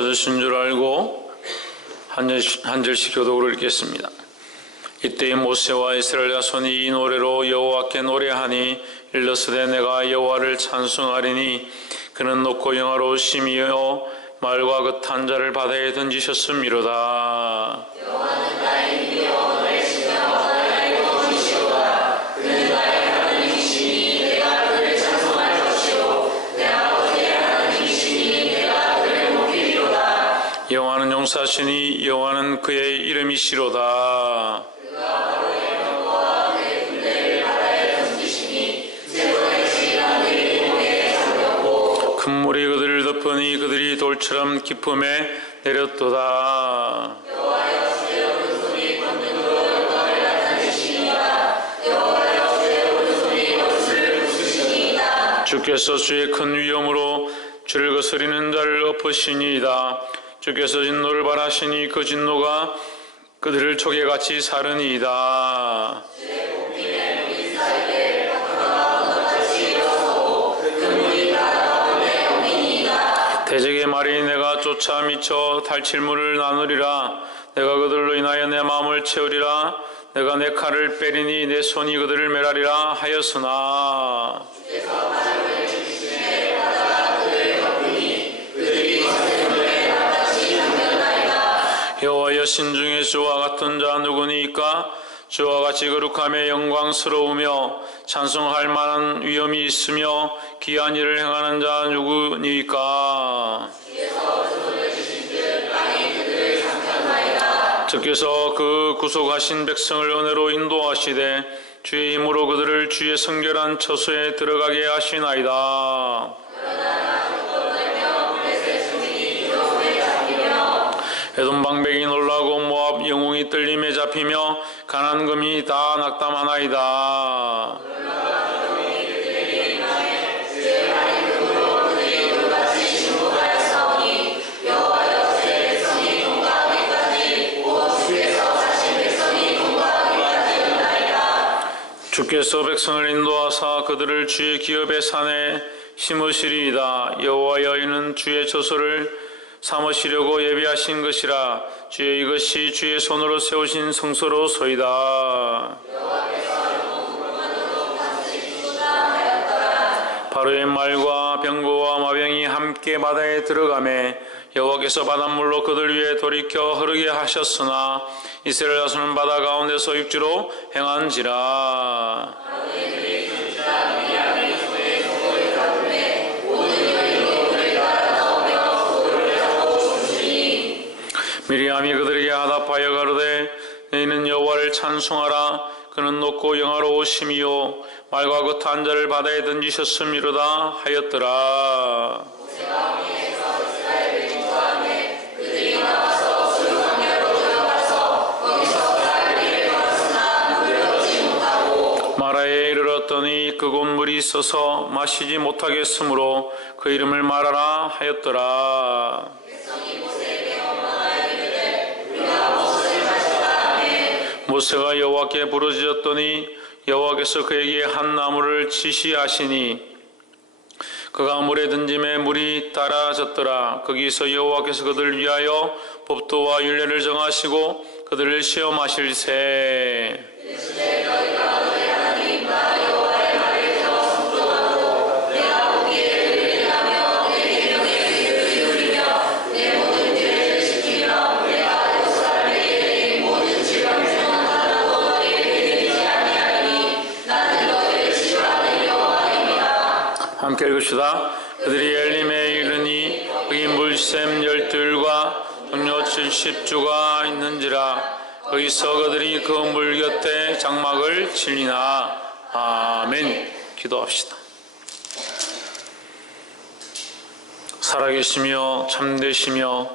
찾으신 줄 알고 한 절씩 교독으로 읽겠습니다. 이때 모세와 이스라엘 자손이 이 노래로 여호와께 노래하니 일러스되 내가 여호와를 찬송하리니 그는 높고 영화로우심이요 말과 그 탄 자를 바다에 던지셨음이로다. 여호와는 나의 힘이요 너의 시며 나의 구원이시로다. 그는 나의 하나님이시니 내가 그를 찬송할 것이요 내 아버지의 하나님이시니 내가 그를 높이리로다. 여호와는 용사시니 여호와는 그의 이름이시로다. 큰 물이 그들을 덮으니 그들이 돌처럼 깊음에 내렸도다. 여호와여 주의 오른손이 권능으로 영광을 나타내시니이다. 여호와여 주의 오른손이 원수를 부수시니이다. 주께서 주의 큰 위엄으로 주를 거스리는 자를 엎으시니이다. 주께서 진노를 발하시니 그 진노가 그들을 조개같이 사르니이다. 주의 복림에 우리 사이에 바다가 너같이 일어서고 그 물이 다 가운데 옮기니이다. 대적의 말이 내가 쫓아 미쳐 탈칠물을 나누리라. 내가 그들로 인하여 내 마음을 채우리라. 내가 내 칼을 빼리니 내 손이 그들을 멸하리라 하였으나 주께서 바다를 주시매 바다가 그들을 덮으니 그들이 샘물에 나같이 잠겼나이다. 여호와여 신중에 주와 같은 자 누구니까? 주와 같이 거룩하며 영광스러우며 찬송할 만한 위엄이 있으며 귀한 일을 행하는 자 누구니까? 주께서 주를 주신 듯 땅이 그들을 삼켰나이다. 주께서 그 구속하신 백성을 은혜로 인도하시되 주의 힘으로 그들을 주의 성결한 처소에 들어가게 하시나이다. 에돔 방백이 놀라고 모압 영웅이 떨림에 잡히며 가나안 금이 다 낙담하나이다. 주께서 백성을 인도하사 그들을 주의 기업의 산에 심으시리이다. 여호와여 이는 주의 처소를 삼으시려고 예비하신 것이라. 주의 이것이 주의 손으로 세우신 성소로소이다. 바로의 말과 병거와 마병이 함께 바다에 들어가매 여호와께서 바닷물로 그들 위에 돌이켜 흐르게 하셨으나 이스라엘 자손은 바다 가운데서 육지로 행한지라. 미리암이 그들에게 하답하여 가로되 너희는 여호와를 찬송하라. 그는 높고 영화로우심이요 말과 그 탄 자를 바다에 던지셨음이로다 하였더라. 그들이 나와서 수르방야로 들어가서 거기서 달리를 걸었으나 물을 얻지 못하고 마라에 이르렀더니 그곳 물이 있어서 마시지 못하겠으므로 그 이름을 마라라 하였더라. 모세가 여호와께 부르짖었더니 여호와께서 그에게 한 나무를 지시하시니 그가 물에 던짐에 물이 따라졌더라. 거기서 여호와께서 그들을 위하여 법도와 율례를 정하시고 그들을 시험하실세. 함께 읽읍시다. 그들이 엘림에 이르니 거기 물샘 12과 동료 70주가 있는지라. 거기서 그들이 그 물 곁에 장막을 치니나. 아멘. 기도합시다. 살아계시며 참되시며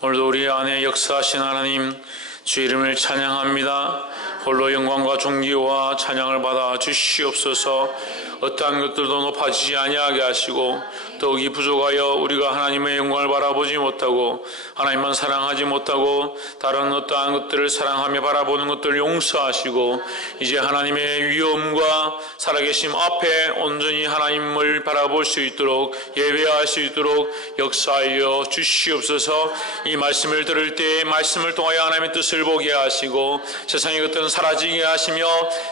오늘도 우리 안에 역사하신 하나님 주 이름을 찬양합니다. 홀로 영광과 존귀와 찬양을 받아 주시옵소서. 어떠한 것들도 높아지지 아니하게 하시고 더욱이 부족하여 우리가 하나님의 영광을 바라보지 못하고 하나님만 사랑하지 못하고 다른 어떠한 것들을 사랑하며 바라보는 것들을 용서하시고 이제 하나님의 위엄과 살아계심 앞에 온전히 하나님을 바라볼 수 있도록 예배할 수 있도록 역사하여 주시옵소서. 이 말씀을 들을 때 말씀을 통하여 하나님의 뜻을 보게 하시고 세상의 것들은 사라지게 하시며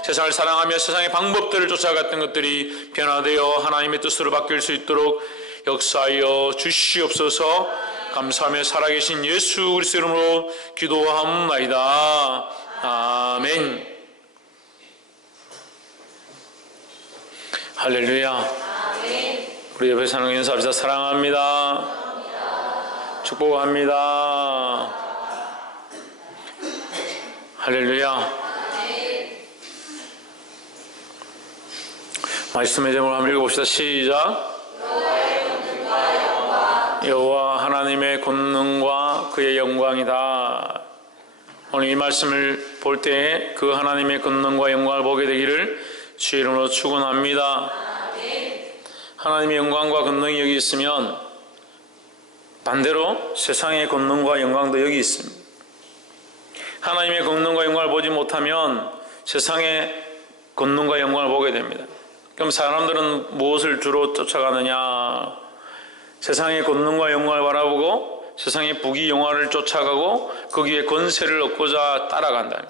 세상을 사랑하며 세상의 방법들을 쫓아갔던 것들이 변화되어 하나님의 뜻으로 바뀔 수 있도록 역사하여 주시옵소서. 감사하며 살아계신 예수 그리스도 이름으로 기도하옵나이다. 아멘. 할렐루야. 우리 옆에 사는 인사합시다. 사랑합니다. 축복합니다. 할렐루야. 말씀의 제목을 한번 읽어봅시다. 시작. 여호와 하나님의 권능과 그의 영광이다. 오늘 이 말씀을 볼 때 그 하나님의 권능과 영광을 보게 되기를 주의 이름으로 축원합니다. 하나님의 영광과 권능이 여기 있으면 반대로 세상의 권능과 영광도 여기 있습니다. 하나님의 권능과 영광을 보지 못하면 세상의 권능과 영광을 보게 됩니다. 그럼 사람들은 무엇을 주로 쫓아가느냐? 세상의 권능과 영광을 바라보고 세상의 부귀 영화를 쫓아가고 거기에 권세를 얻고자 따라간다.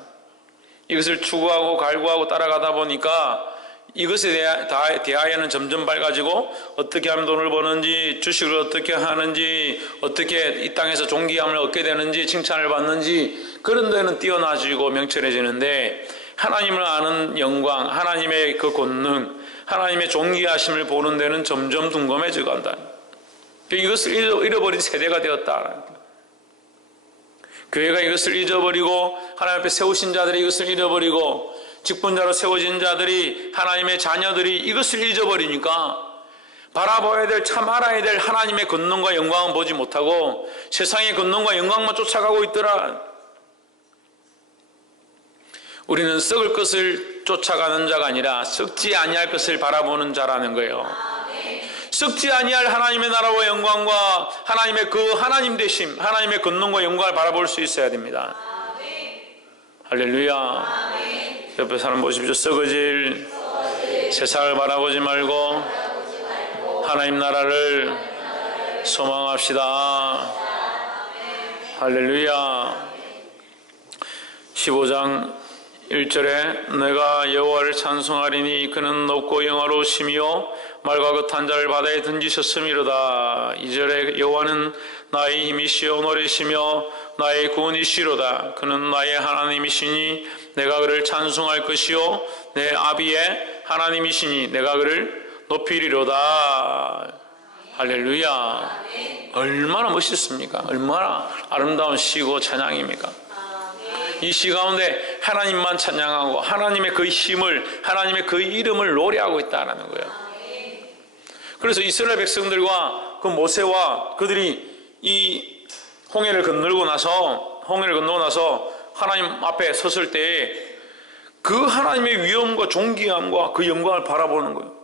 이것을 추구하고 갈구하고 따라가다 보니까 이것에 대하여는 점점 밝아지고 어떻게 하면 돈을 버는지, 주식을 어떻게 하는지, 어떻게 이 땅에서 존귀함을 얻게 되는지, 칭찬을 받는지 그런 데는 뛰어나지고 명철해지는데 하나님을 아는 영광, 하나님의 그 권능, 하나님의 존귀하심을 보는 데는 점점 둔감해져 간다. 이것을 잃어버린 세대가 되었다. 교회가 이것을 잊어버리고 하나님 앞에 세우신 자들이 이것을 잃어버리고 직분자로 세워진 자들이 하나님의 자녀들이 이것을 잊어버리니까 바라봐야 될, 참 알아야 될 하나님의 권능과 영광은 보지 못하고 세상의 권능과 영광만 쫓아가고 있더라. 우리는 썩을 것을 쫓아가는 자가 아니라 썩지 아니할 것을 바라보는 자라는 거예요. 썩지 아니할 하나님의 나라와 영광과 하나님의 그 하나님 되심, 하나님의 권능과 영광을 바라볼 수 있어야 됩니다. 할렐루야. 옆에 사람 보십시오. 썩어질 세상을 바라보지 말고 하나님 나라를 소망합시다. 할렐루야. 15장 1절에 내가 여호와를 찬송하리니 그는 높고 영화로우시며 말과 같은 자를 바다에 던지셨음이로다. 2절에 여호와는 나의 힘이시여 노래시며 나의 구원이시로다. 그는 나의 하나님이시니 내가 그를 찬송할 것이요 내 아비의 하나님이시니 내가 그를 높이리로다. 할렐루야. 얼마나 멋있습니까? 얼마나 아름다운 시고 찬양입니까? 이 시 가운데 하나님만 찬양하고 하나님의 그 힘을, 하나님의 그 이름을 노래하고 있다는 거예요. 그래서 이스라엘 백성들과 그 모세와 그들이 이 홍해를 건너고 나서 하나님 앞에 섰을 때에 그 하나님의 위엄과 존귀함과 그 영광을 바라보는 거예요.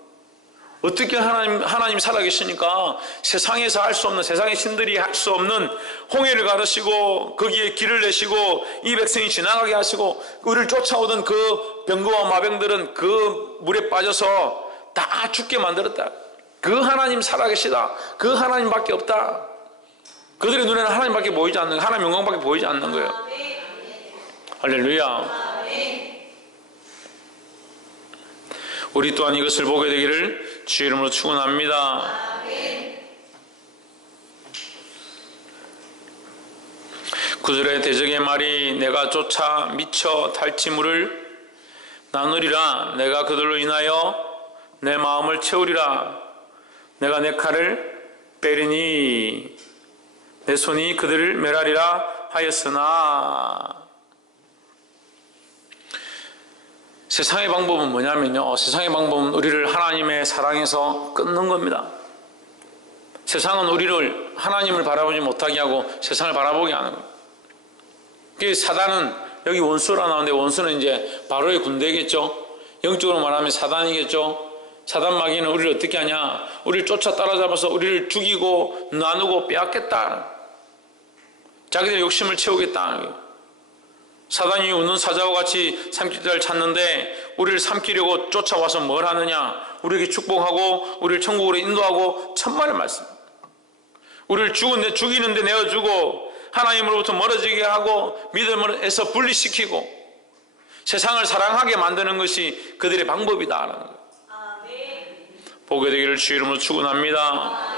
어떻게 하나님 살아계시니까 세상에서 할 수 없는, 세상의 신들이 할 수 없는 홍해를 가르시고 거기에 길을 내시고 이 백성이 지나가게 하시고 그를 쫓아오던 그 병거와 마병들은 그 물에 빠져서 다 죽게 만들었다. 그 하나님 살아계시다. 그 하나님밖에 없다. 그들의 눈에는 하나님밖에 보이지 않는, 하나님 영광밖에 보이지 않는 거예요. 할렐루야. 우리 또한 이것을 보게 되기를 주의 이름으로 축원합니다. 구절의 대적의 말이 내가 쫓아 미쳐 탈취물을 나누리라. 내가 그들로 인하여 내 마음을 채우리라. 내가 내 칼을 빼리니 내 손이 그들을 멸하리라 하였으나. 세상의 방법은 뭐냐면요, 세상의 방법은 우리를 하나님의 사랑에서 끊는 겁니다. 세상은 우리를 하나님을 바라보지 못하게 하고 세상을 바라보게 하는 거예요. 그 사단은 여기 원수라 나오는데 원수는 이제 바로의 군대겠죠. 영적으로 말하면 사단이겠죠. 사단 마귀는 우리를 어떻게 하냐? 우리를 쫓아 따라잡아서 우리를 죽이고 나누고 빼앗겠다. 자기들의 욕심을 채우겠다는 거예요. 사단이 웃는 사자와 같이 삼킬 자를 찾는데 우리를 삼키려고 쫓아와서 뭘 하느냐? 우리에게 축복하고 우리를 천국으로 인도하고 천만의 말씀. 우리를 죽이는데 내어주고 하나님으로부터 멀어지게 하고 믿음에서 분리시키고 세상을 사랑하게 만드는 것이 그들의 방법이다라는 거예요. 보게 되기를 주 이름으로 축원합니다.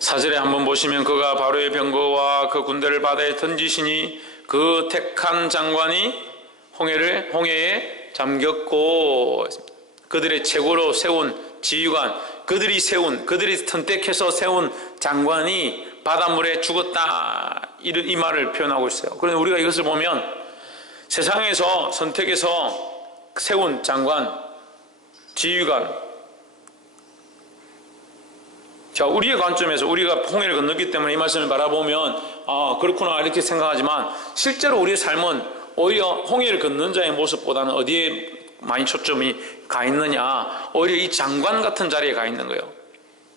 4절에 한번 보시면 그가 바로의 병거와 그 군대를 바다에 던지시니 그 택한 장관이 홍해에 잠겼고, 그들의 최고로 세운 지휘관, 그들이 선택해서 세운 장관이 바닷물에 죽었다, 이 말을 표현하고 있어요. 그런데 우리가 이것을 보면 세상에서 선택해서 세운 장관, 지휘관, 자, 우리의 관점에서 우리가 홍해를 건넜기 때문에 이 말씀을 바라보면 그렇구나 이렇게 생각하지만 실제로 우리의 삶은 오히려 홍해를 건넌 자의 모습보다는 어디에 많이 초점이 가 있느냐, 오히려 이 장관 같은 자리에 가 있는 거예요.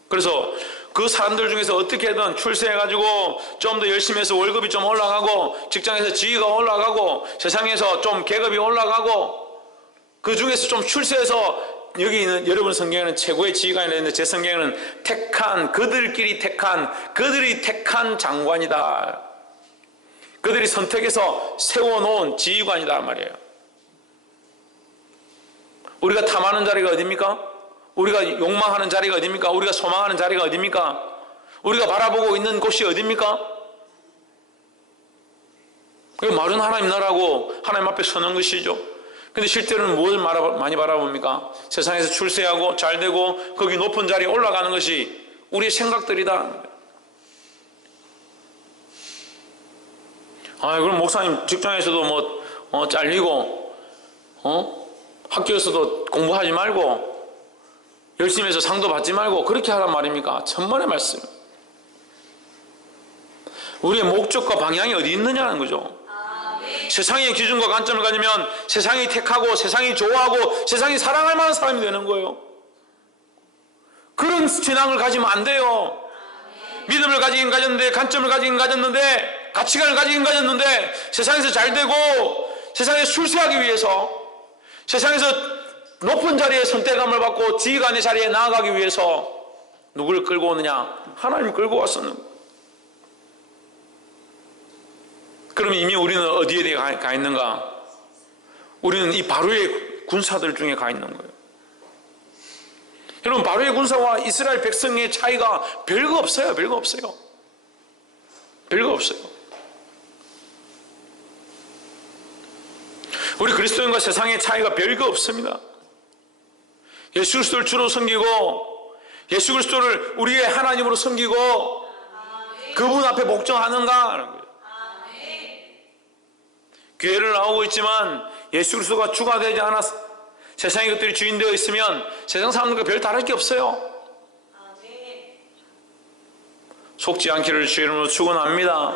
그래서 그 사람들 중에서 어떻게든 출세해가지고 좀 더 열심히 해서 월급이 좀 올라가고 직장에서 지위가 올라가고 세상에서 좀 계급이 올라가고 그 중에서 좀 출세해서 여기 있는 여러분 성경에는 최고의 지휘관이 있는데 제 성경에는 그들이 택한 장관이다. 그들이 선택해서 세워놓은 지휘관이다 말이에요. 우리가 탐하는 자리가 어디입니까? 우리가 욕망하는 자리가 어디입니까? 우리가 소망하는 자리가 어디입니까? 우리가 바라보고 있는 곳이 어디입니까? 마른 하나님 나라고 하나님 앞에 서는 것이죠. 근데 실제로는 뭘 많이 바라봅니까? 세상에서 출세하고 잘되고 거기 높은 자리에 올라가는 것이 우리의 생각들이다. 그럼 목사님 직장에서도 잘리고 학교에서도 공부하지 말고 열심히 해서 상도 받지 말고 그렇게 하란 말입니까? 천만의 말씀. 우리의 목적과 방향이 어디 있느냐는 거죠. 세상의 기준과 관점을 가지면 세상이 택하고 세상이 좋아하고 세상이 사랑할 만한 사람이 되는 거예요. 그런 신앙을 가지면 안 돼요. 믿음을 가지긴 가졌는데, 관점을 가지긴 가졌는데, 가치관을 가지긴 가졌는데 세상에서 잘되고 세상에서 출세하기 위해서, 세상에서 높은 자리에 선택감을 받고 지휘관의 자리에 나아가기 위해서 누구를 끌고 오느냐? 하나님을 끌고 왔었는 거예요. 그럼 이미 우리는 어디에 가 있는가? 우리는 이 바로의 군사들 중에 가 있는 거예요. 여러분, 바로의 군사와 이스라엘 백성의 차이가 별거 없어요. 별거 없어요. 별거 없어요. 우리 그리스도인과 세상의 차이가 별거 없습니다. 예수 그리스도를 주로 섬기고 예수 그리스도를 우리의 하나님으로 섬기고 그분 앞에 복종하는가 하는 거예요. 교회를 나오고 있지만 예수 그리스도가 주가 되지 않아서 세상의 것들이 주인 되어 있으면 세상 사람들과 별 다를 게 없어요. 속지 않기를 주의 이름으로 축원합니다.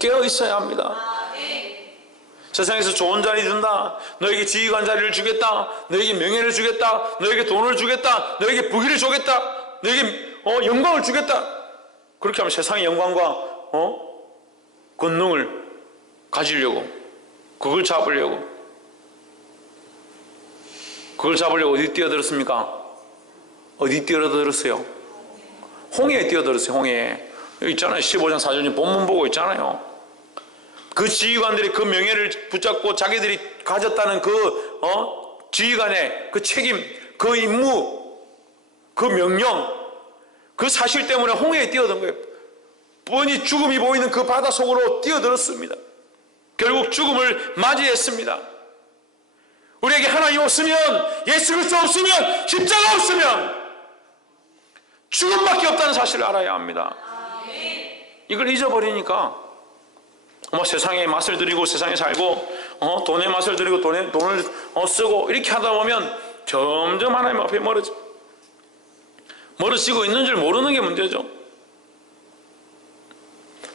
깨어 있어야 합니다. 세상에서 좋은 자리 준다, 너에게 지휘관 자리를 주겠다, 너에게 명예를 주겠다, 너에게 돈을 주겠다, 너에게 부귀를 주겠다, 너에게 영광을 주겠다. 그렇게 하면 세상의 영광과 권능을 가지려고, 그걸 잡으려고 어디 뛰어들었습니까? 어디 뛰어들었어요? 홍해에 뛰어들었어요. 홍해에. 여기 있잖아요. 15장 4절 본문 보고 있잖아요. 그 지휘관들이 그 명예를 붙잡고 자기들이 가졌다는 그 지휘관의 그 책임, 그 임무, 그 명령, 그 사실 때문에 홍해에 뛰어든 거예요. 뻔히 죽음이 보이는 그 바다 속으로 뛰어들었습니다. 결국 죽음을 맞이했습니다. 우리에게 하나님 없으면, 예수 그리스도 없으면, 십자가 없으면 죽음밖에 없다는 사실을 알아야 합니다. 이걸 잊어버리니까 세상의 맛을 들이고 세상에 살고 돈의 맛을 들이고 돈을 쓰고 이렇게 하다 보면 점점 하나님 앞에 멀어지고 있는 줄 모르는 게 문제죠.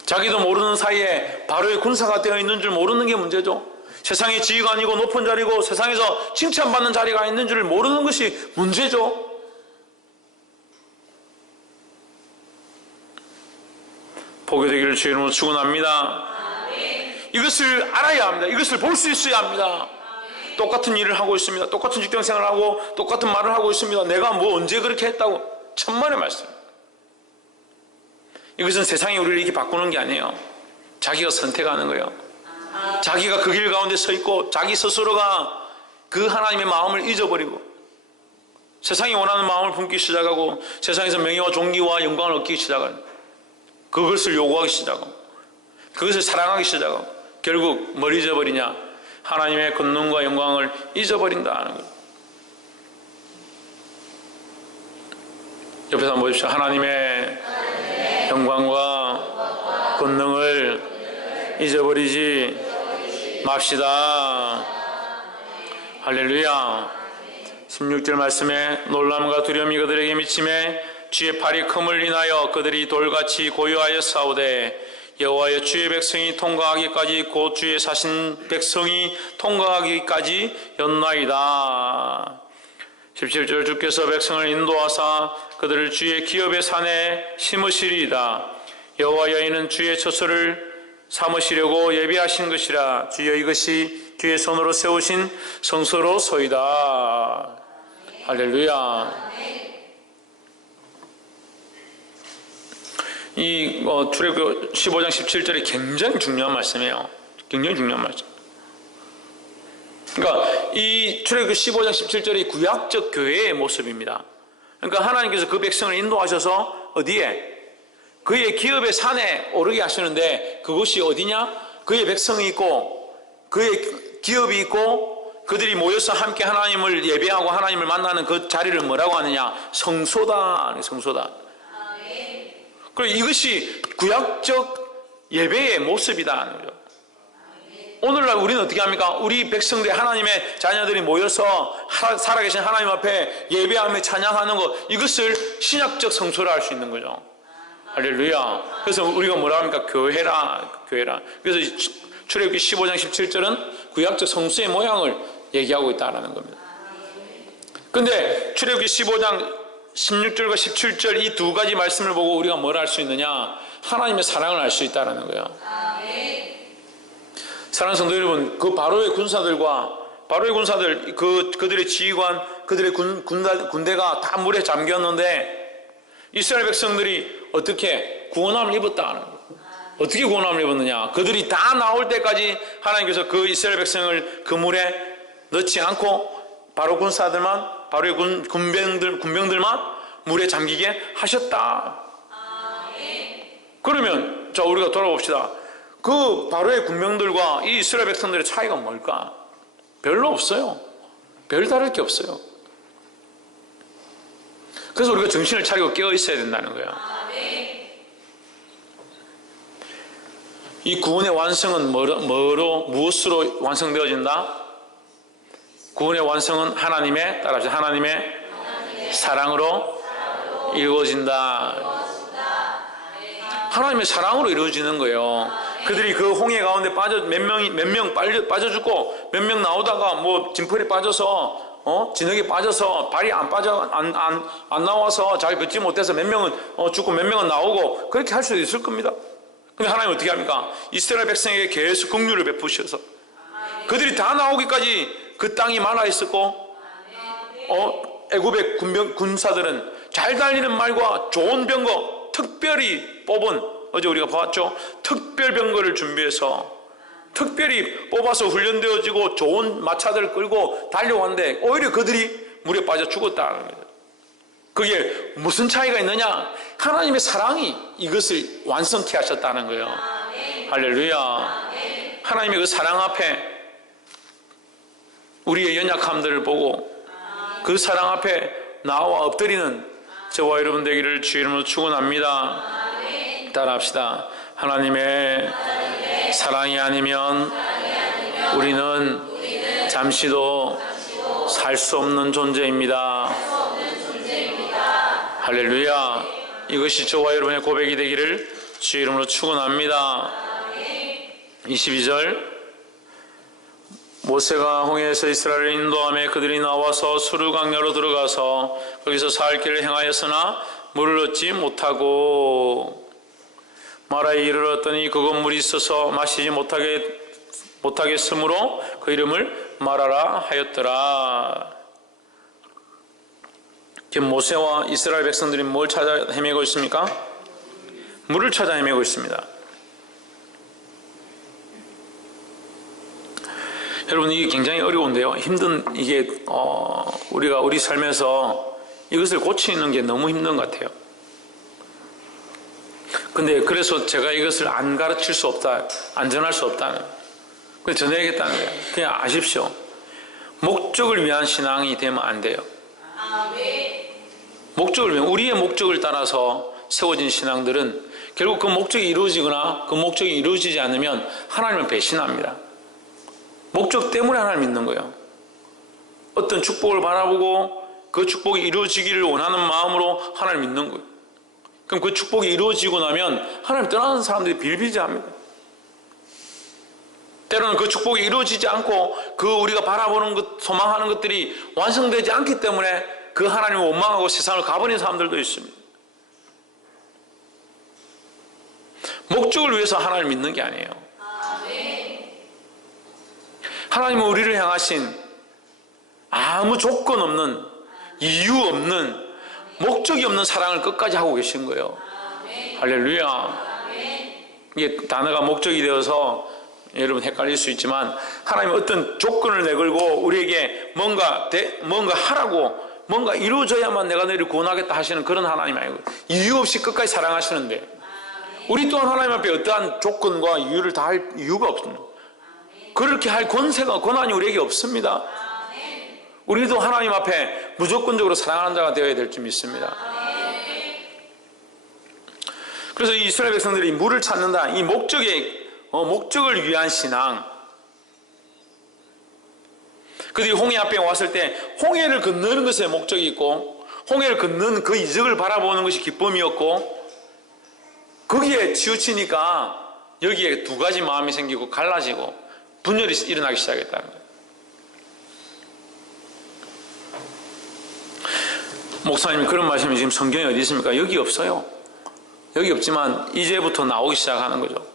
자기도 모르는 사이에 바로의 군사가 되어 있는 줄 모르는 게 문제죠. 세상의 지휘관이고 높은 자리고 세상에서 칭찬받는 자리가 있는 줄 모르는 것이 문제죠. 보게 되기를 주의 이름으로 축원합니다. 이것을 알아야 합니다. 이것을 볼 수 있어야 합니다. 똑같은 일을 하고 있습니다. 똑같은 직장생활을 하고 똑같은 말을 하고 있습니다. 내가 뭐 언제 그렇게 했다고. 천만의 말씀. 이것은 세상이 우리를 이렇게 바꾸는 게 아니에요. 자기가 선택하는 거예요. 자기가 그 길 가운데 서 있고 자기 스스로가 그 하나님의 마음을 잊어버리고 세상이 원하는 마음을 품기 시작하고 세상에서 명예와 존귀와 영광을 얻기 시작하는, 그것을 요구하기 시작하고 그것을 사랑하기 시작하고 결국 뭘 잊어버리냐? 하나님의 권능과 영광을 잊어버린다는 거예요. 옆에서 한번 보십시오. 하나님의 영광과 권능을 잊어버리지 맙시다. 할렐루야. 16절 말씀에 놀람과 두려움이 그들에게 미치매 주의 팔이 큼을 인하여 그들이 돌같이 고요하여 싸우되 여호와여 주의 백성이 통과하기까지 곧 주의 사신 백성이 통과하기까지 였나이다. 17절 주께서 백성을 인도하사 그들을 주의 기업의 산에 심으시리이다. 여호와여 이는 주의 처소를 삼으시려고 예비하신 것이라. 주여 이것이 주의 손으로 세우신 성소로소이다. 할렐루야. 이 출애굽 15장 17절이 굉장히 중요한 말씀이에요. 굉장히 중요한 말씀. 그러니까 이 출애굽 15장 17절이 구약적 교회의 모습입니다. 그러니까 하나님께서 그 백성을 인도하셔서 어디에? 그의 기업의 산에 오르게 하시는데 그것이 어디냐? 그의 백성이 있고 그의 기업이 있고 그들이 모여서 함께 하나님을 예배하고 하나님을 만나는 그 자리를 뭐라고 하느냐? 성소다. 성소다. 그리고 이것이 구약적 예배의 모습이다. 오늘날 우리는 어떻게 합니까? 우리 백성들, 하나님의 자녀들이 모여서 살아계신 하나님 앞에 예배하며 찬양하는 것, 이것을 신약적 성소라 할 수 있는 거죠. 할렐루야. 그래서 우리가 뭐라 합니까? 교회라, 교회라. 그래서 출애굽기 15장 17절은 구약적 성소의 모양을 얘기하고 있다는 겁니다. 근데 출애굽기 15장 16절과 17절 이 두 가지 말씀을 보고 우리가 뭘 알 수 있느냐? 하나님의 사랑을 알 수 있다는 거예요. 사랑하는 성도 여러분, 그 바로의 군사들, 그들의 지휘관, 그들의 군대가 다 물에 잠겼는데 이스라엘 백성들이 어떻게 구원함을 입었다는 거예요. 어떻게 구원함을 입었느냐? 그들이 다 나올 때까지 하나님께서 그 이스라엘 백성을 그 물에 넣지 않고 바로 군사들만, 바로의 군병들만 물에 잠기게 하셨다. 그러면 자, 우리가 돌아봅시다. 그 바로의 군병들과 이 이스라엘 백성들의 차이가 뭘까? 별로 없어요. 별 다를 게 없어요. 그래서 우리가 정신을 차리고 깨어 있어야 된다는 거예요. 이 구원의 완성은 무엇으로 완성되어진다? 구원의 완성은 하나님의, 따라합시다. 하나님의 사랑으로 이루어진다. 하나님의 사랑으로 이루어지는 거예요. 그들이 그 홍해 가운데 몇 명 빠져 죽고 몇 명 나오다가 뭐 진풀에 빠져서 진흙에 빠져서 발이 안 나와서 잘 걷지 못해서 몇 명은 죽고 몇 명은 나오고 그렇게 할 수도 있을 겁니다. 근데 하나님 어떻게 합니까? 이스라엘 백성에게 계속 긍휼을 베푸셔서 그들이 다 나오기까지 그 땅이 말라 있었고 애굽의 군사들은 잘 달리는 말과 좋은 병거, 특별히 뽑은, 어제 우리가 봤죠? 특별 병거를 준비해서 특별히 뽑아서 훈련되어지고 좋은 마차들을 끌고 달려왔는데 오히려 그들이 물에 빠져 죽었다는 거예요. 그게 무슨 차이가 있느냐? 하나님의 사랑이 이것을 완성케 하셨다는 거예요. 할렐루야. 하나님의 그 사랑 앞에 우리의 연약함들을 보고 그 사랑 앞에 나와 엎드리는 저와 여러분 되기를 주의 이름으로 축원합니다. 따라합시다. 하나님의 사랑이 아니면 우리는 잠시도 살 수 없는 존재입니다. 할렐루야. 이것이 저와 여러분의 고백이 되기를 주의 이름으로 축원합니다. 22절 모세가 홍해에서 이스라엘을 인도하며 그들이 나와서 수르 강야로 들어가서 거기서 살 길을 행하였으나 물을 얻지 못하고 마라에 이르렀더니 그곳 물이 있어서 마시지 못하겠으므로 그 이름을 마라라 하였더라. 지금 모세와 이스라엘 백성들이 뭘 찾아 헤매고 있습니까? 물을 찾아 헤매고 있습니다. 여러분, 이게 굉장히 어려운데요. 이게 우리가 우리 삶에서 이것을 고치는 게 너무 힘든 것 같아요. 근데 그래서 제가 이것을 안 가르칠 수 없다, 안 전할 수 없다는, 그래서 전해야겠다는 거예요. 그냥 아십시오. 목적을 위한 신앙이 되면 안 돼요. 목적을 위한, 우리의 목적을 따라서 세워진 신앙들은 결국 그 목적이 이루어지거나 그 목적이 이루어지지 않으면 하나님을 배신합니다. 목적 때문에 하나님을 믿는 거예요. 어떤 축복을 바라보고 그 축복이 이루어지기를 원하는 마음으로 하나님을 믿는 거예요. 그럼 그 축복이 이루어지고 나면 하나님 떠나는 사람들이 빌빌대합니다. 때로는 그 축복이 이루어지지 않고 그 우리가 바라보는 것, 소망하는 것들이 완성되지 않기 때문에 그 하나님을 원망하고 세상을 가버린 사람들도 있습니다. 목적을 위해서 하나님을 믿는 게 아니에요. 하나님은 우리를 향하신 아무 조건 없는, 이유 없는, 목적이 없는 사랑을 끝까지 하고 계신 거예요. 할렐루야. 이게 단어가 목적이 되어서 여러분 헷갈릴 수 있지만, 하나님은 어떤 조건을 내걸고 우리에게 뭔가 하라고, 뭔가 이루어져야만 내가 너희를 구원하겠다 하시는 그런 하나님이 아니고, 이유 없이 끝까지 사랑하시는데, 우리 또한 하나님 앞에 어떠한 조건과 이유를 다 할 이유가 없습니다. 그렇게 할 권한이 우리에게 없습니다. 우리도 하나님 앞에 무조건적으로 사랑하는 자가 되어야 될 줄 믿습니다. 그래서 이 이스라엘 백성들이 물을 찾는다, 이 목적을 위한 신앙. 그들이 홍해 앞에 왔을 때 홍해를 건너는 것에 목적이 있고, 홍해를 건너는 그 이적을 바라보는 것이 기쁨이었고, 거기에 치우치니까 여기에 두 가지 마음이 생기고 갈라지고 분열이 일어나기 시작했다는 거예요. 목사님, 그런 말씀이 지금 성경에 어디 있습니까? 여기 없어요. 여기 없지만 이제부터 나오기 시작하는 거죠.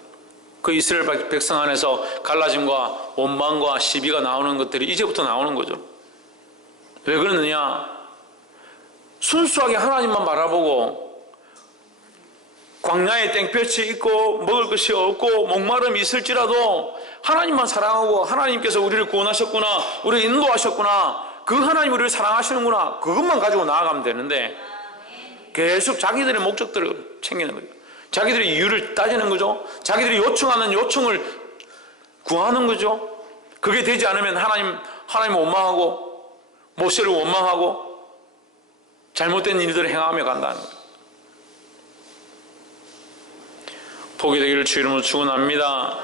그 이스라엘 백성 안에서 갈라짐과 원망과 시비가 나오는 것들이 이제부터 나오는 거죠. 왜 그러느냐? 순수하게 하나님만 바라보고 광야에 땡볕이 있고 먹을 것이 없고 목마름이 있을지라도 하나님만 사랑하고, 하나님께서 우리를 구원하셨구나, 우리를 인도하셨구나, 그 하나님 우리를 사랑하시는구나, 그것만 가지고 나아가면 되는데 계속 자기들의 목적들을 챙기는 거죠. 자기들의 이유를 따지는 거죠. 자기들이 요청하는 요청을 구하는 거죠. 그게 되지 않으면 하나님 원망하고 모세를 원망하고 잘못된 일들을 행하며 간다는 거예요. 복이 되기를 주 이름으로 축원합니다.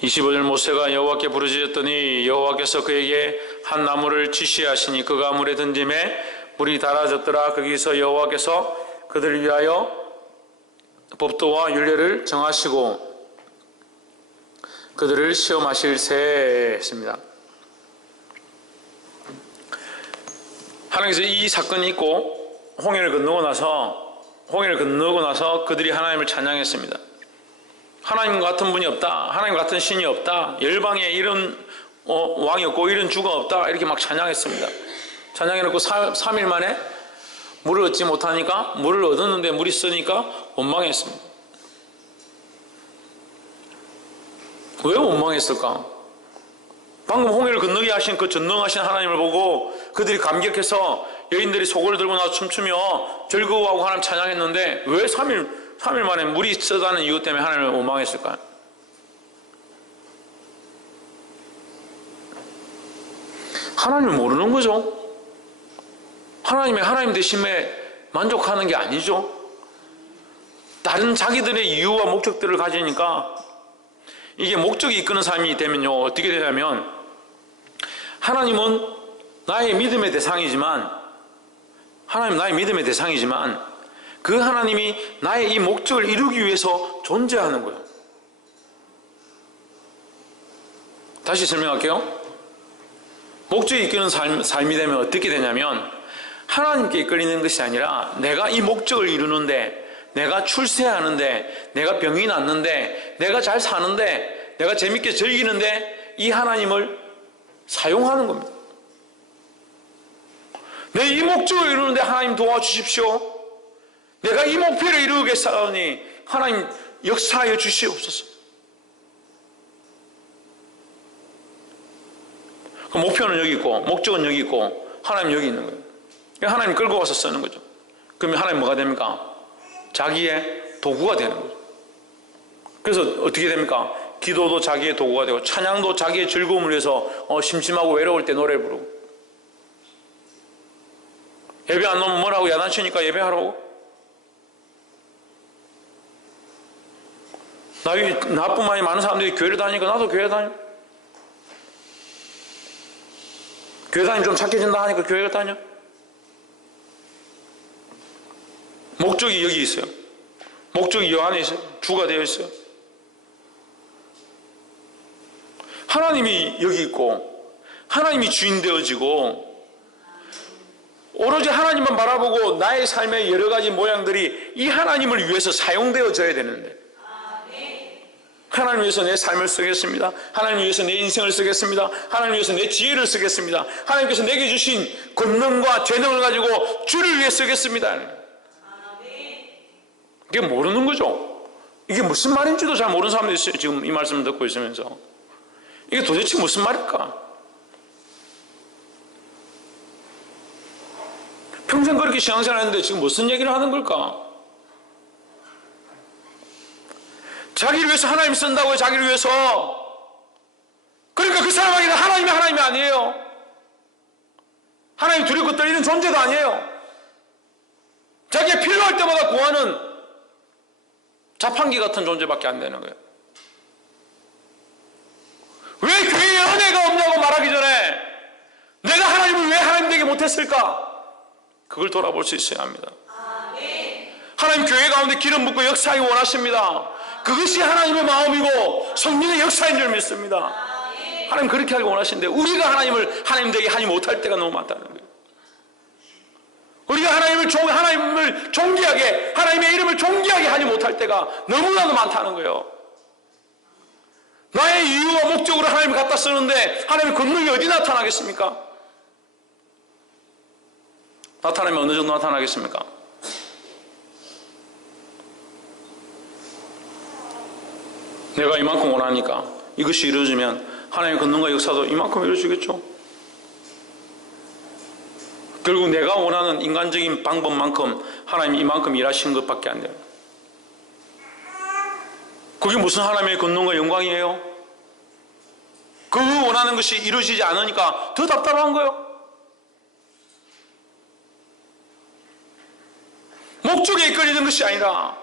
25절 모세가 여호와께 부르짖었더니 여호와께서 그에게 한 나무를 지시하시니 그가 물에 던짐에 물이 닳아졌더라. 거기서 여호와께서 그들을 위하여 법도와 율례를 정하시고 그들을 시험하실세 했습니다. 하나님께서 이 사건이 있고 홍해를 건너고 나서 그들이 하나님을 찬양했습니다. 하나님 같은 분이 없다, 하나님 같은 신이 없다, 열방에 이런 왕이 없고 이런 주가 없다, 이렇게 막 찬양했습니다. 찬양해놓고 3일 만에 물을 얻지 못하니까, 물을 얻었는데 물이 쓰니까 원망했습니다. 왜 원망했을까? 방금 홍해를 건너게 하신 그 전능하신 하나님을 보고 그들이 감격해서 여인들이 소고를 들고 나서 춤추며 즐거워하고 하나님 찬양했는데 왜 3일 만에 물이 쓰다는 이유 때문에 하나님을 원망했을까요? 하나님을 모르는 거죠. 하나님 되심에 만족하는 게 아니죠. 다른 자기들의 이유와 목적들을 가지니까, 이게 목적이 이끄는 삶이 되면요, 어떻게 되냐면 하나님은 나의 믿음의 대상이지만 그 하나님이 나의 이 목적을 이루기 위해서 존재하는 거예요. 다시 설명할게요. 목적이 이끄는 삶이 되면 어떻게 되냐면 하나님께 이끌리는 것이 아니라 내가 이 목적을 이루는데, 내가 출세하는데, 내가 병이 낫는데, 내가 잘 사는데, 내가 재밌게 즐기는데 이 하나님을 사용하는 겁니다. 내 이 목적을 이루는데 하나님 도와주십시오. 내가 이 목표를 이루겠사오니 하나님 역사하여 주시옵소서. 그 목표는 여기 있고 목적은 여기 있고 하나님 여기 있는 거예요. 하나님 끌고 와서 쓰는 거죠. 그러면 하나님 뭐가 됩니까? 자기의 도구가 되는 거죠. 그래서 어떻게 됩니까? 기도도 자기의 도구가 되고 찬양도 자기의 즐거움을 위해서 심심하고 외로울 때 노래 부르고, 예배 안 오면 뭐라고 야단치니까 예배하라고. 나뿐만이 많은 사람들이 교회를 다니니까 나도 교회 다녀. 교회 다니면 좀 착해진다 하니까 교회를 다녀. 목적이 여기 있어요. 목적이 여 안에 있어요. 주가 되어 있어요. 하나님이 여기 있고 하나님이 주인 되어지고 오로지 하나님만 바라보고 나의 삶의 여러 가지 모양들이 이 하나님을 위해서 사용되어져야 되는데, 하나님 위해서 내 삶을 쓰겠습니다. 하나님 위해서 내 인생을 쓰겠습니다. 하나님 위해서 내 지혜를 쓰겠습니다. 하나님께서 내게 주신 권능과 재능을 가지고 주를 위해 쓰겠습니다. 이게 모르는 거죠. 이게 무슨 말인지도 잘 모르는 사람들이 있어요. 지금 이 말씀을 듣고 있으면서 이게 도대체 무슨 말일까? 평생 그렇게 신앙생활 했는데 지금 무슨 얘기를 하는 걸까? 자기를 위해서 하나님 쓴다고요. 자기를 위해서. 그러니까 그 사람에게는 하나님이 아니에요. 하나님 두렵고 떨리는 존재도 아니에요. 자기가 필요할 때마다 구하는 자판기 같은 존재밖에 안 되는 거예요. 왜 교회에 은혜가 없냐고 말하기 전에 내가 하나님을 왜 하나님 되게 못했을까? 그걸 돌아볼 수 있어야 합니다. 하나님 교회 가운데 기름 붓고 역사하기 원하십니다. 그것이 하나님의 마음이고 성령의 역사인 줄 믿습니다. 하나님 그렇게 하기 원하시는데 우리가 하나님을 하나님 되게 하지 못할 때가 너무 많다는 거예요. 우리가 하나님을 존귀하게, 하나님의 이름을 존귀하게 하지 못할 때가 너무나도 많다는 거예요. 나의 이유와 목적으로 하나님을 갖다 쓰는데 하나님의 권능이 어디 나타나겠습니까? 나타나면 어느 정도 나타나겠습니까? 내가 이만큼 원하니까 이것이 이루어지면 하나님의 권능과 역사도 이만큼 이루어지겠죠. 결국 내가 원하는 인간적인 방법만큼 하나님이 이만큼 일하시는 것밖에 안 돼요. 그게 무슨 하나님의 권능과 영광이에요? 그 원하는 것이 이루어지지 않으니까 더 답답한 거예요. 목적에 이끌리는 것이 아니라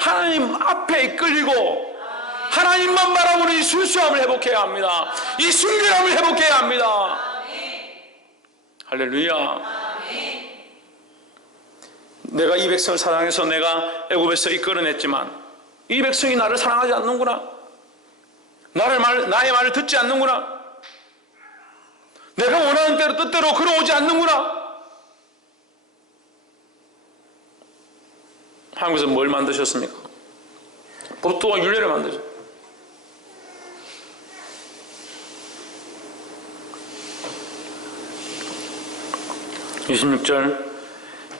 하나님 앞에 이끌리고 하나님만 바라보는 이 순수함을 회복해야 합니다. 이 순결함을 회복해야 합니다. 할렐루야. 내가 이 백성을 사랑해서 내가 애굽에서 이끌어냈지만 이 백성이 나를 사랑하지 않는구나. 나의 말을 듣지 않는구나. 내가 원하는 대로 뜻대로 걸어오지 않는구나. 하나님께서 뭘 만드셨습니까? 법도와 율례를 만드셨어요. 26절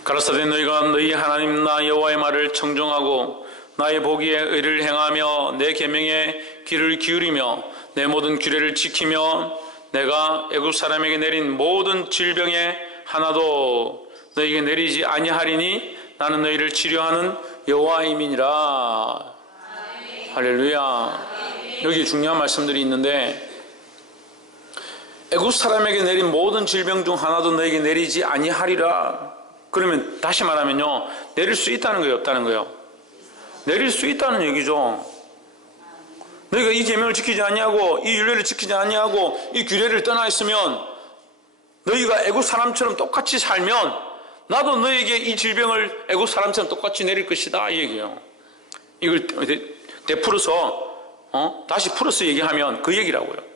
가라사대 너희가 너희 하나님 나 여호와의 말을 청종하고 나의 보기에 의를 행하며 내 계명에 귀를 기울이며 내 모든 규례를 지키며 내가 애굽 사람에게 내린 모든 질병에 하나도 너희에게 내리지 아니하리니 나는 너희를 치료하는 여호와임이니라. 할렐루야. 여기 중요한 말씀들이 있는데 애굽 사람에게 내린 모든 질병 중 하나도 너에게 내리지 아니하리라. 그러면 다시 말하면요, 내릴 수 있다는 거예요, 없다는 거예요? 내릴 수 있다는 얘기죠. 너희가 이 계명을 지키지 아니하고 이 율례를 지키지 아니하고 이 규례를 떠나 있으면 너희가 애굽 사람처럼 똑같이 살면 나도 너희에게 이 질병을 애굽 사람처럼 똑같이 내릴 것이다, 이 얘기예요. 이걸 되풀어서 다시 풀어서 얘기하면 그 얘기라고요.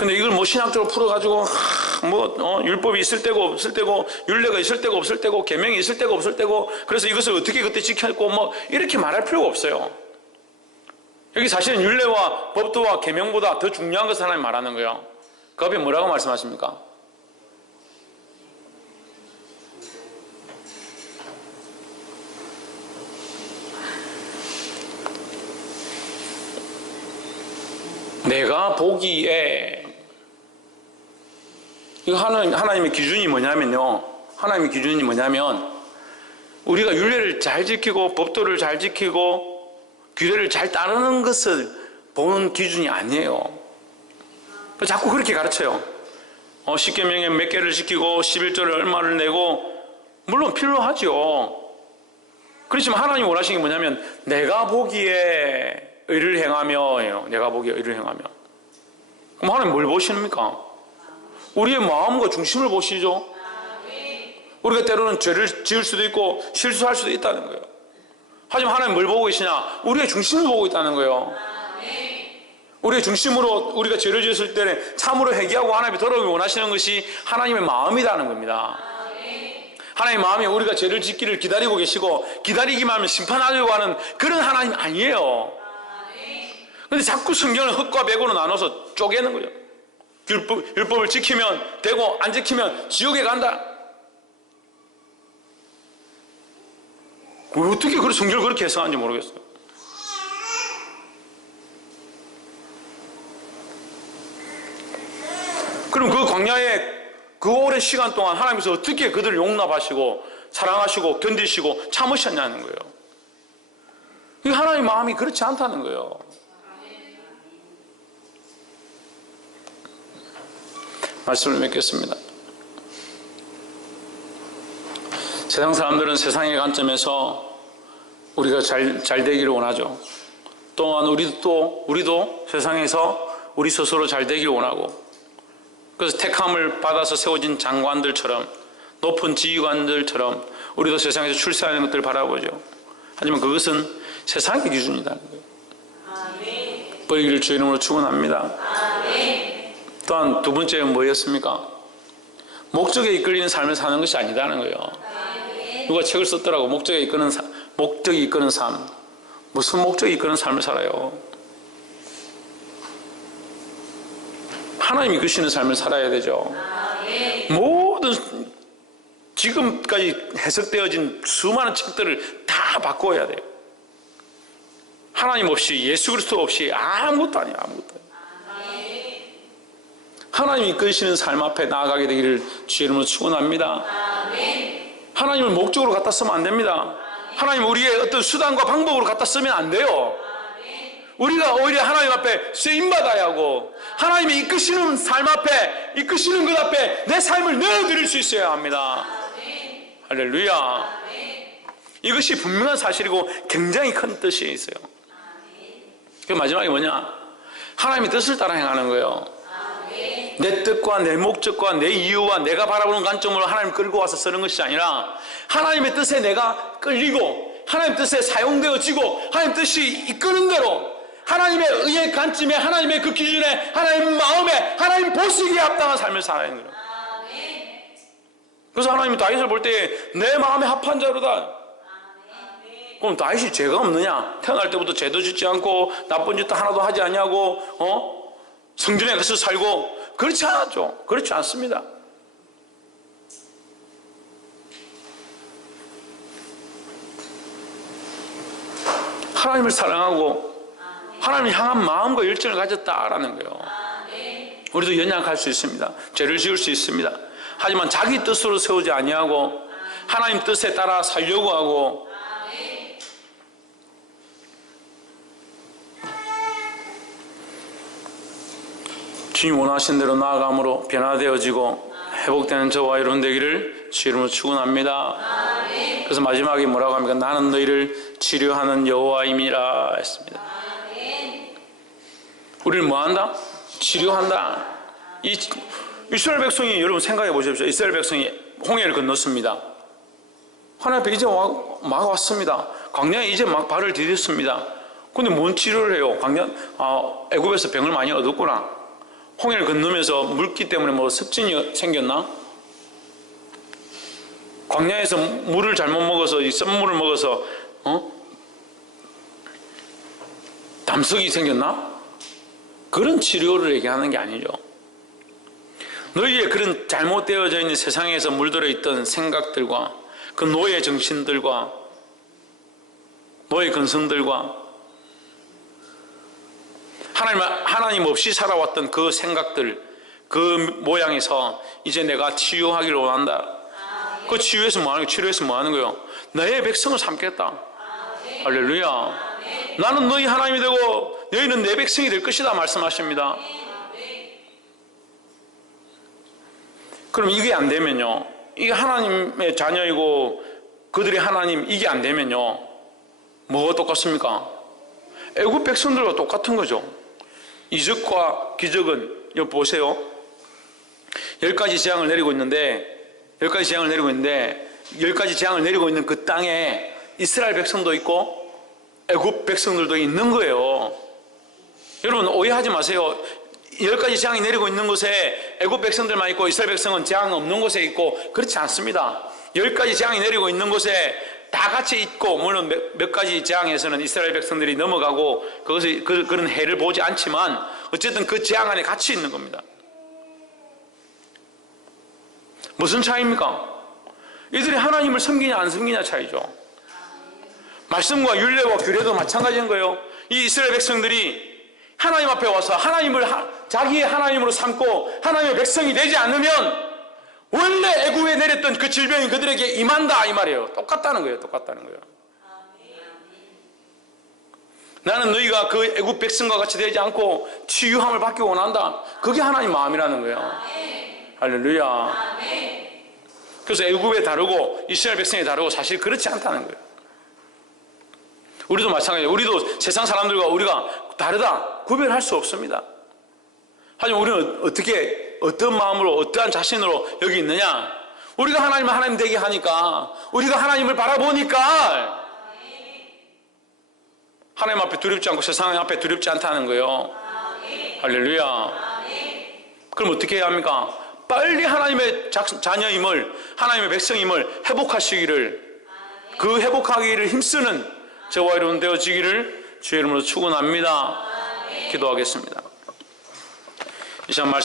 근데 이걸 뭐 신학적으로 풀어가지고 율법이 있을 때고 없을 때고 율례가 있을 때고 없을 때고 계명이 있을 때고 없을 때고 그래서 이것을 어떻게 그때 지켰고 뭐 이렇게 말할 필요가 없어요. 여기 사실은 율례와 법도와 계명보다 더 중요한 것을 하나님 말하는 거예요. 그 앞에 뭐라고 말씀하십니까? 내가 보기에 이거 하나님의 기준이 뭐냐면요. 하나님의 기준이 뭐냐면 우리가 율례를 잘 지키고 법도를 잘 지키고 규례를 잘 따르는 것을 보는 기준이 아니에요. 자꾸 그렇게 가르쳐요. 10계명에 몇 개를 지키고 11조를 얼마를 내고 물론 필요하죠. 그렇지만 하나님이 원하시는 게 뭐냐면 내가 보기에 의를 행하며 내가 보기에 의를 행하며 그럼 하나님 뭘 보십니까? 우리의 마음과 중심을 보시죠. 우리가 때로는 죄를 지을 수도 있고 실수할 수도 있다는 거예요. 하지만 하나님 뭘 보고 계시냐? 우리의 중심을 보고 있다는 거예요. 우리의 중심으로 우리가 죄를 지었을 때는 참으로 회개하고 하나님이 돌아오기 원하시는 것이 하나님의 마음이라는 겁니다. 하나님의 마음이 우리가 죄를 짓기를 기다리고 계시고 기다리기만 하면 심판하려고 하는 그런 하나님 아니에요. 근데 자꾸 성경을 흙과 백으로 나눠서 쪼개는 거예요. 율법을 지키면 되고 안 지키면 지옥에 간다. 어떻게 성경을 그렇게 해석하는지 모르겠어요. 그럼 그 광야에 그 오랜 시간 동안 하나님께서 어떻게 그들을 용납하시고 사랑하시고 견디시고 참으셨냐는 거예요. 하나님의 마음이 그렇지 않다는 거예요. 말씀을 맺겠습니다. 세상 사람들은 세상의 관점에서 우리가 잘 되기를 원하죠. 또한 우리도 세상에서 우리 스스로 잘 되기를 원하고 그래서 택함을 받아서 세워진 장관들처럼 높은 지휘관들처럼 우리도 세상에서 출세하는 것들을 바라보죠. 하지만 그것은 세상의 기준이라는 거예요. 버리기를 주 이름으로 축원합니다. 또한 두 번째는 뭐였습니까? 목적에 이끌리는 삶을 사는 것이 아니다는 거예요. 누가 책을 썼더라고. 목적이 이끄는 삶. 무슨 목적이 이끄는 삶을 살아요? 하나님이 이끄시는 삶을 살아야 되죠. 모든 지금까지 해석되어진 수많은 책들을 다 바꿔야 돼요. 하나님 없이 예수 그리스도 없이 아무것도 아니에요. 아무것도. 하나님이 이끄시는 삶 앞에 나아가게 되기를 주의 이름으로 축원합니다. 하나님을 목적으로 갖다 쓰면 안 됩니다. 하나님 우리의 어떤 수단과 방법으로 갖다 쓰면 안 돼요. 우리가 오히려 하나님 앞에 쓰임받아야 하고 하나님이 이끄시는 삶 앞에 이끄시는 것 앞에 내 삶을 내어드릴 수 있어야 합니다. 할렐루야. 이것이 분명한 사실이고 굉장히 큰 뜻이 있어요. 그 마지막에 뭐냐? 하나님의 뜻을 따라 행하는 거예요. 내 뜻과 내 목적과 내 이유와 내가 바라보는 관점으로 하나님 끌고 와서 쓰는 것이 아니라 하나님의 뜻에 내가 끌리고 하나님의 뜻에 사용되어지고 하나님의 뜻이 이끄는 대로 하나님의 의의 관점에 하나님의 그 기준에 하나님 마음에 하나님 보시기에 합당한 삶을 살아야 하는 거예요. 그래서 하나님이 다윗을 볼 때 내 마음에 합한 자로다. 그럼 다윗이 죄가 없느냐? 태어날 때부터 죄도 짓지 않고 나쁜 짓도 하나도 하지 않냐고 성전에 가서 살고 그렇지 않았죠. 그렇지 않습니다. 하나님을 사랑하고 하나님을 향한 마음과 열정을 가졌다라는 거예요. 우리도 연약할 수 있습니다. 죄를 지을 수 있습니다. 하지만 자기 뜻으로 세우지 아니하고 하나님 뜻에 따라 살려고 하고 주님 원하신 대로 나아감으로 변화되어지고 회복되는 저와 여러분 되기를 주 이름으로 축원합니다. 그래서 마지막에 뭐라고 합니까? 나는 너희를 치료하는 여호와임이라 했습니다. 우리를 뭐한다? 치료한다. 이스라엘 백성이 여러분 생각해 보십시오. 이스라엘 백성이 홍해를 건넜습니다. 하나님 앞에 이제 막 왔습니다. 광야에 이제 막 발을 디뎠습니다. 근데 뭔 치료를 해요? 애굽에서 병을 많이 얻었구나. 홍해를 건너면서 물기 때문에 뭐 습진이 생겼나? 광야에서 물을 잘못 먹어서, 이 썬물을 먹어서 담석이 생겼나? 그런 치료를 얘기하는 게 아니죠. 너희의 그런 잘못되어져 있는 세상에서 물들어 있던 생각들과 그 노예 정신들과 노예 근성들과 하나님 없이 살아왔던 그 생각들, 그 모양에서 이제 내가 치유하기를 원한다. 그 치유해서 뭐 하는 거예요? 치료해서 뭐 하는 거예요? 나의 백성을 삼겠다. 할렐루야. 나는 너희 하나님이 되고 너희는 내 백성이 될 것이다 말씀하십니다. 그럼 이게 안 되면요, 이게 하나님의 자녀이고 그들이 하나님, 이게 안 되면요, 뭐가 똑같습니까? 애굽 백성들과 똑같은 거죠. 이적과 기적은 여기 보세요. 10가지 재앙을 내리고 있는데 10가지 재앙을 내리고 있는 그 땅에 이스라엘 백성도 있고 애굽 백성들도 있는 거예요. 여러분 오해하지 마세요. 10가지 재앙이 내리고 있는 곳에 애굽 백성들만 있고 이스라엘 백성은 재앙 없는 곳에 있고, 그렇지 않습니다. 10가지 재앙이 내리고 있는 곳에 다 같이 있고, 물론 몇 가지 재앙에서는 이스라엘 백성들이 넘어가고 그런 해를 보지 않지만 어쨌든 그 재앙 안에 같이 있는 겁니다. 무슨 차이입니까? 이들이 하나님을 섬기냐 안 섬기냐 차이죠. 말씀과 율례와 규례도 마찬가지인 거예요. 이 이스라엘 백성들이 하나님 앞에 와서 하나님을 자기의 하나님으로 삼고 하나님의 백성이 되지 않으면 원래 애굽에 내렸던 그 질병이 그들에게 임한다 이 말이에요. 똑같다는 거예요. 나는 너희가 그 애굽 백성과 같이 되지 않고 치유함을 받기 원한다. 그게 하나님 마음이라는 거예요. 할렐루야. 그래서 애굽에 다르고 이스라엘 백성이 다르고 사실 그렇지 않다는 거예요. 우리도 마찬가지예요. 우리도 세상 사람들과 우리가 다르다, 구별할 수 없습니다. 하지만 우리는 어떤 마음으로, 어떠한 자신으로 여기 있느냐? 우리가 하나님을 하나님 되게 하니까, 우리가 하나님을 바라보니까 하나님 앞에 두렵지 않고 세상 앞에 두렵지 않다는 거예요. 할렐루야. 그럼 어떻게 해야 합니까? 빨리 하나님의 자녀임을, 하나님의 백성임을 회복하시기를, 그 회복하기를 힘쓰는 저와 여러분 되어지기를 주의 이름으로 축원합니다. 기도하겠습니다. 이 시간 말씀